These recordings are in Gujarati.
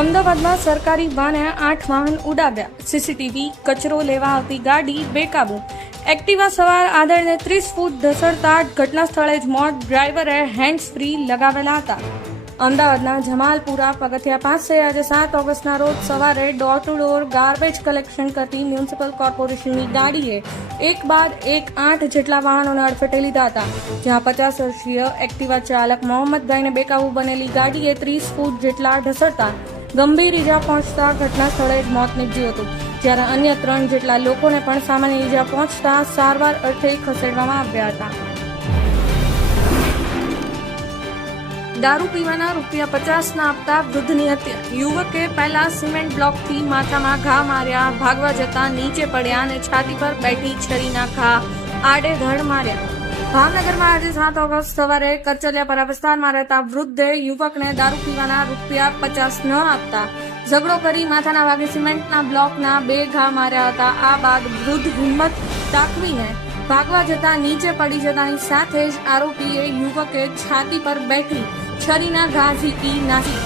અમદાવાદમાં સરકારી વાને આઠ વાહન ઉડાવ્યા. સીસીટીવી, કચરો લેવા આવતી ગાડી બેકાબુ. એક્ટિવા સવાર આદરને ત્રીસ ફૂટ ધસડતા ઘટના સ્થળે જ મોત ડ્રાઈવરે હેન્ડ્સ ફ્રી લગાવેલા હતા. અમદાવાદના જમાલપુરા પગથિયા પાસે આજે સાત ઓગસ્ટના રોજ સવારે door to door garbage collection કરતી મ્યુનિસિપલ કોર્પોરેશનની ગાડીએ એક બાદ એક આઠ જેટલા વાહનોને અડફેટે લીધા હતા. જ્યાં પચાસ વર્ષીય એક્ટિવા ચાલક મોહમ્મદભાઈને બેકાબુ બનેલી ગાડીએ ત્રીસ ફૂટ જેટલા ઢસડતા ગંભીર ઈજા પહોંચતા ઘટના સ્થળે જ મોત નીપજ્યું હતું, જ્યારે અન્ય ત્રણ જેટલા લોકોને પણ સામાન્ય ઈજા પહોંચતા સારવાર અર્થે ખસેડવામાં આવ્યા હતા. દારૂ પીવાના રૂપિયા પચાસ ના આપતા વૃદ્ધની હત્યા. યુવકે પહેલા સિમેન્ટ બ્લોકથી માથામાં ઘા માર્યા, ભાગવા જતા નીચે પડ્યા અને છાતી પર બેઠી છરીના ઘા આડે ધડ માર્યા. ભાવનગરમાં આજે સાત ઓગસ્ટ સવારે કરચલિયા વિસ્તારમાં રહેતા વૃદ્ધે યુવકને દારૂ પીવાના રૂપિયા પચાસ ન આપતા ઝઘડો કરી માથાના ભાગે સિમેન્ટના બ્લોકના બે ઘા માર્યા હતા. આ બાદ વૃદ્ધ હિંમત દાખવીને ભાગવા જતા નીચે પડી જતાની સાથે જ આરોપીએ યુવકે છાતી પર બેઠી છરીના ઘા ઝીકી નાસી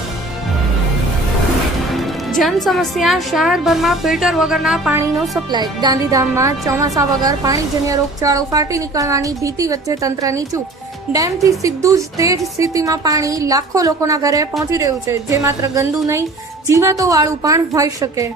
જન સમસ્યા શહેરભરમાં ફિલ્ટર વગરના પાણીનો સપ્લાય. ગાંધીધામમાં ચોમાસા વગર પાણીજન્ય રોગચાળો ફાટી નીકળવાની ભીતિ વચ્ચે તંત્રની ચૂક. ડેમથી સીધું જ તે જ સ્થિતિમાં પાણી લાખો લોકોના ઘરે પહોંચી રહ્યું છે, જે માત્ર ગંદુ નહીં જીવાતો વાળું પણ હોઈ શકે.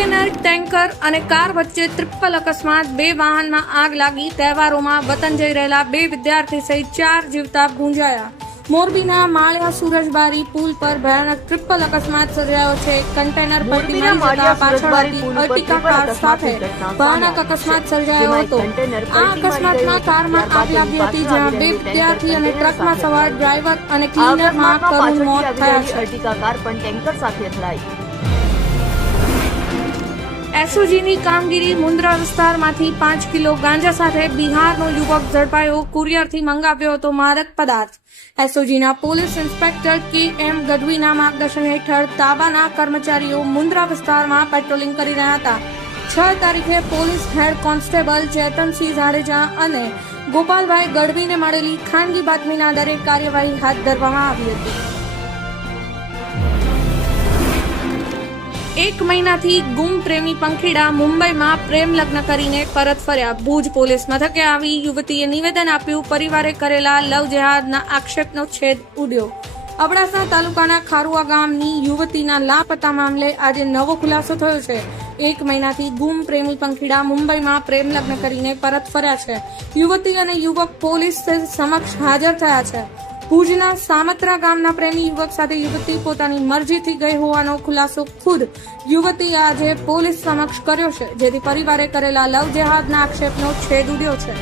કન્ટેનર ટેન્કર અને કાર વચ્ચે ટ્રિપલ અકસ્માત. બે વાહનમાં આગ લાગી. તહેવારોમાં વતન જઈ રહેલા બે વિદ્યાર્થી સહિત ચાર જીવતા ગુંજાયા. મોરબીના માળિયા સુરજબારી પુલ પર ભયાનક ટ્રિપલ અકસ્માત સર્જાયો છે. કન્ટેનર પાછળ ત્રિપલ કાર સાથે ભયાનક અકસ્માત સર્જાયો હતો. આ અકસ્માતમાં કારમાં આગ લાગી હતી જ્યાં બે વિદ્યાર્થી અને ટ્રકમાં સવાર ડ્રાઈવર અને ક્લીનરમાં કરુણ મોત થયા છે. કાર પણ ટેન્કર સાથે અથડાઈ. એસઓજીની કામગીરી મુન્દ્રા વિસ્તારમાંથી પાંચ કિલો ગાંજા સાથે બિહારનો યુવક ઝડપાયો, કુરિયરથી મંગાવ્યો હતો મારક પદાર્થ. એસઓજીના પોલીસ ઇન્સ્પેક્ટર કે એમ ગઢવીના માર્ગદર્શન હેઠળ તાબાના કર્મચારીઓ મુન્દ્રા વિસ્તારમાં પેટ્રોલિંગ કરી રહ્યા હતા. છ તારીખે police head constable Chetansinh Jadeja અને ગોપાલભાઈ ગઢવીને મળેલી ખાનગી બાતમીના આધારે કાર્યવાહી હાથ ધરવામાં આવી હતી. એક મહિનાથી ગુમ પ્રેમી પંખીડા મુંબઈમાં પ્રેમ લગ્ન કરીને પરત ફર્યા. ભુજ પોલીસ મથકે આવી યુવતીએ નિવેદન આપ્યું, પરિવારે કરેલા લવ જેહાદના આક્ષેપનો છેદ ઉડ્યો. અબડાસા તાલુકાના ખારુઆ ગામની યુવતીના લાપતા મામલે આજે નવો ખુલાસો થયો છે. એક મહિનાથી ગુમ પ્રેમી પંખીડા મુંબઈમાં પ્રેમ લગ્ન કરીને પરત ફર્યા છે. યુવતી અને યુવક પોલીસ સમક્ષ હાજર થયા છે. ભુજના સામત્રા ગામના પ્રેમી યુવક સાથે યુવતી પોતાની મરજીથી ગઈ હોવાનો ખુલાસો ખુદ યુવતીએ આજે પોલીસ સમક્ષ કર્યો છે, જેથી પરિવારે કરેલા લવ જેહાદના આક્ષેપનો છેદ ઉડ્યો છે.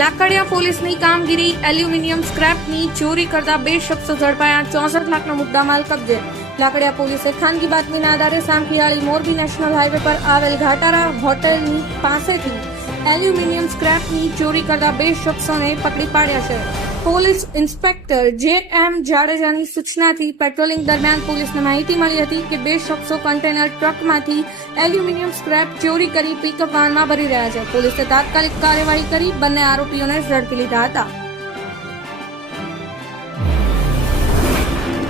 લાકડિયા પોલીસની કામગીરી એલ્યુમિનિયમ સ્ક્રેપની ચોરી કરતા બે શખ્સો ઝડપાયા ચોસઠ લાખનો મુદ્દામાલ કબજે. લાકડિયા પોલીસે ખાનગી બાતમીના આધારે સામખિયાળી મોરબી નેશનલ હાઈવે પર આવેલ ઘાટારા હોટેલની પાસેથી એલ્યુમિનિયમ સ્ક્રેપની ચોરી કરતા બે શખ્સોને પકડી પાડ્યા છે. પોલીસ ઇન્સ્પેક્ટર જે એમ જાડેજાની સૂચનાથી પેટ્રોલિંગ દરમિયાન પોલીસને માહિતી મળી હતી કે બે શખ્સો કન્ટેનર ટ્રકમાંથી એલ્યુમિનિયમ સ્ક્રેપ ચોરી કરી પિકઅપ વાનમાં ભરી રહ્યા છે. પોલીસે તાત્કાલિક કાર્યવાહી કરી બંને આરોપીઓને ઝડપી લીધા હતા.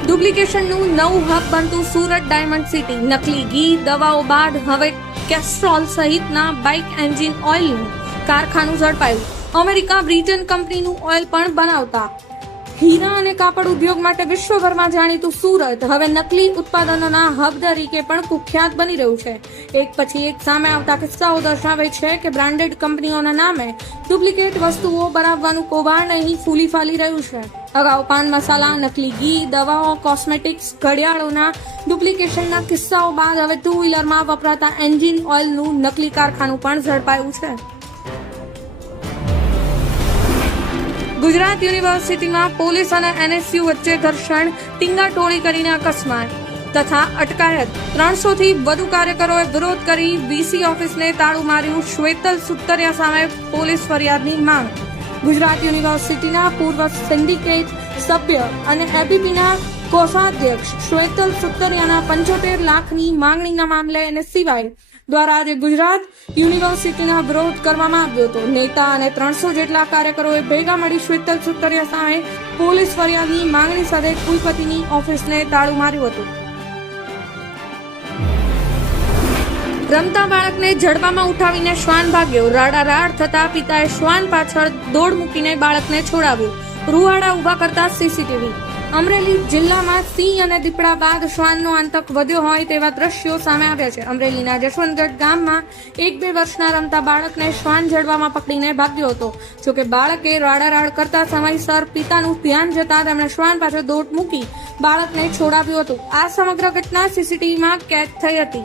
ડુપ્લિકેશનનું નવું હબ બનતું સુરત ડાયમંડ સિટી. નકલી ઘી, દવાઓ બાદ હવે કેસ્ટ્રોલ સહિતના બાઇક એન્જિન ઓઇલનું કારખાનું ઝડપાયું. અમેરિકા બ્રિટન કંપનીનું ઓઇલ પણ બનાવતા. હીરા અને કાપડ ઉદ્યોગ માટે વિશ્વભરમાં જાણીતું સુરત હવે નકલી ઉત્પાદનોના હબ તરીકે પણ કુખ્યાત બની રહ્યું છે. એક પછી એક સામે આવતા કિસ્સાઓ દર્શાવે છે કે બ્રાન્ડેડ કંપનીઓના નામે ડુપ્લિકેટ વસ્તુઓ બનાવવાનું કૌભાંડ અહીં ફૂલી ફાલી રહ્યું છે. અગાઉ પાન મસાલા નકલી ઘી દવાઓ, કોસ્મેટિક્સ, ઘડિયાળોના ડુપ્લિકેશનના કિસ્સાઓ બાદ હવે ટુ વ્હીલરમાં વપરાતા એન્જિન ઓઇલનું નકલી કારખાનું પણ ઝડપાયું છે. ગુજરાત યુનિવર્સિટીમાં પોલીસ અને એનએસયુ વચ્ચે ઘર્ષણ ટીંગાટોળી કરીને અકસ્માત તથા અટકાયત. ત્રણસો થી વધુ કાર્યકરોએ વિરોધ કરી વીસી ઓફિસને તાળું માર્યું શ્વેતલ સુતરિયા સામે પોલીસ ફરિયાદની માંગ. ગુજરાત યુનિવર્સિટીના પૂર્વ સિન્ડિકેટ સભ્ય અને એબીપીના કોષાધ્યક્ષ શ્વેતલ સુતરિયાના પંચોતેર લાખની માંગણીના મામલે અને સિવાય દ્વારા આજે ગુજરાત યુનિવર્સિટીના વિરોધ કરવામાં આવ્યો હતો. નેતા અને ત્રણસો જેટલા કાર્યકરોએ ભેગા મળી શ્વેતલ સુતરિયા સામે પોલીસ ફરિયાદની માંગણી સાથે કુલપતિની ઓફિસને તાળું માર્યું હતું. રમતા બાળકને જડબામાં ઉઠાવીને શ્વાન ભાગ્યો. રાડા રાડ થતા પિતાએ શ્વાન પાછળ દોડ મૂકીને બાળકને છોડાવ્યું. રૂવાડા ઊભા કરતા સીસીટીવી અમરેલી જિલ્લામાં સિંહ અને દીપડા બાદ શ્વાનનો આતંક વધ્યો હોય તેવા દ્રશ્યો સામે આવ્યા છે. અમરેલીના જશવંતગઢ ગામમાં એક બે વર્ષના રમતા બાળકને શ્વાન જડવામાં પકડીને ભાગ્યો હતો. જોકે બાળકે રાડારાડ કરતા સમયસર પિતાનું ધ્યાન જતા તેમણે શ્વાન પાછળ દોટ મૂકી બાળકને છોડાવ્યું હતું. આ સમગ્ર ઘટના સીસીટીવીમાં કેદ થઈ હતી.